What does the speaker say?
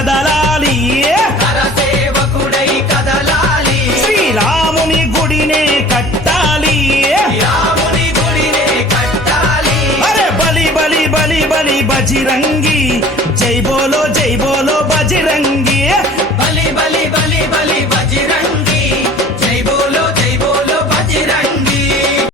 కదలాలి. శ్రీరాముని గుడినే కట్టాలి. అరే బలి బలి బలి బలి బజిరంగి. జై బోలో జై బోలో బజిరంగి.